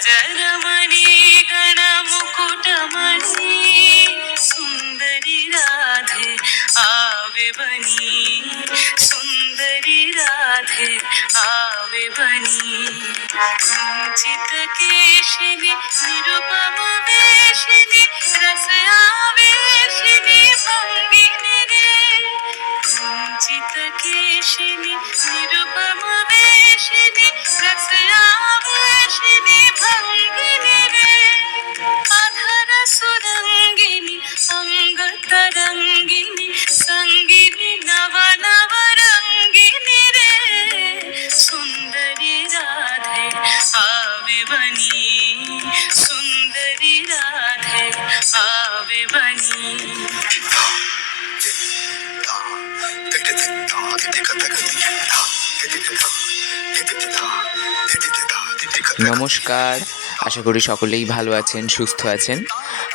गजरमणि गणमुकुटमणि सुन्दरि राधे आवे बनी सुन्दरि राधे आवे बनी कुञ्चित केशिनि निरुपम वेशिनि रस आवेशिनि भङ्गिनि रे कुञ्चित केशिनि निरुपम वेशिनि रस आवेशिनि भङ्गिनि रे अधर सुरङ्गिनि अङ्गतरङ्गिनि सङ्गिनि नव नव रङ्गिनि रे सुन्दरि राधे आवे बनी सुन्दरि राधे आवे बनी। নমস্কার, আশা করি সকলেই ভালো আছেন, সুস্থ আছেন।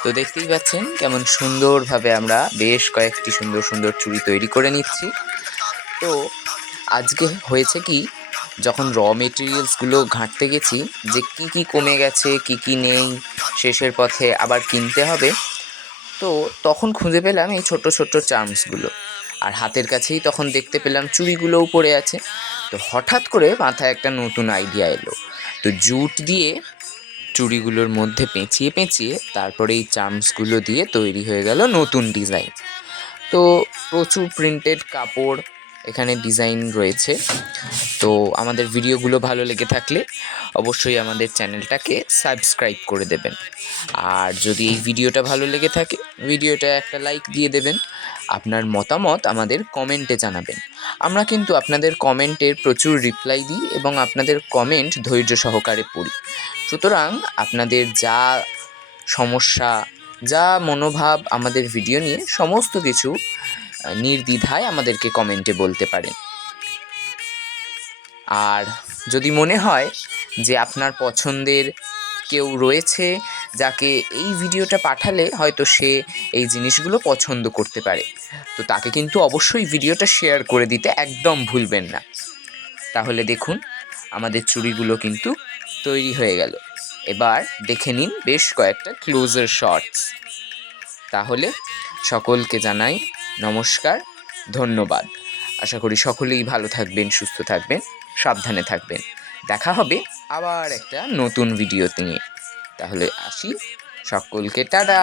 তো দেখতেই পাচ্ছেন কেমন সুন্দরভাবে আমরা বেশ কয়েকটি সুন্দর সুন্দর চুড়ি তৈরি করে নিচ্ছি। তো আজকে হয়েছে কি, যখন র মেটেরিয়ালসগুলো ঘাঁটতে গেছি যে কি কি কমে গেছে কি কি নেই, শেষের পথে আবার কিনতে হবে, তো তখন খুঁজে পেলাম এই ছোট্ট ছোট্ট চার্মসগুলো, আর হাতের কাছেই তখন দেখতে পেলাম চুড়িগুলোও পড়ে আছে। তো হঠাৎ করে মাথায় একটা নতুন আইডিয়া এলো। তো জুট দিয়ে চুড়িগুলোর মধ্যে পেঁচিয়ে পেঁচিয়ে তারপরে এই চার্মসগুলো দিয়ে তৈরি হয়ে গেল নতুন ডিজাইন। তো প্রচুর প্রিন্টেড কাপড় এখানে ডিজাইন রয়েছে। তো আমাদের ভিডিওগুলো ভালো লেগে থাকলে অবশ্যই আমাদের চ্যানেলটাকে সাবস্ক্রাইব করে দেবেন, আর যদি এই ভিডিওটা ভালো লেগে থাকে ভিডিওটা একটা লাইক দিয়ে দেবেন। আপনার মতামত আমাদের কমেন্টে জানাবেন। আমরা কিন্তু আপনাদের কমেন্টের প্রচুর রিপ্লাই দিই এবং আপনাদের কমেন্ট ধৈর্য সহকারে পড়ি। সুতরাং আপনাদের যা সমস্যা, যা মনোভাব আমাদের ভিডিও নিয়ে, সমস্ত কিছু নির্দ্বিধায় আমাদেরকে কমেন্টে বলতে পারেন। আর যদি মনে হয় যে আপনার পছন্দের কেউ রয়েছে যাকে এই ভিডিওটা পাঠালে হয়তো সে এই জিনিসগুলো পছন্দ করতে পারে, তো তাকে কিন্তু অবশ্যই ভিডিওটা শেয়ার করে দিতে একদম ভুলবেন না। তাহলে দেখুন আমাদের চুড়িগুলো কিন্তু তৈরি হয়ে গেল। এবার দেখে নিন বেশ কয়েকটা ক্লোজার শটস। তাহলে সকলকে জানাই নমস্কার, ধন্যবাদ। আশা করি সকলেই ভালো থাকবেন, সুস্থ থাকবেন, সাবধানে থাকবেন। দেখা হবে আবার একটা নতুন ভিডিও নিয়ে। তাহলে আসি, সকলকে টাটা।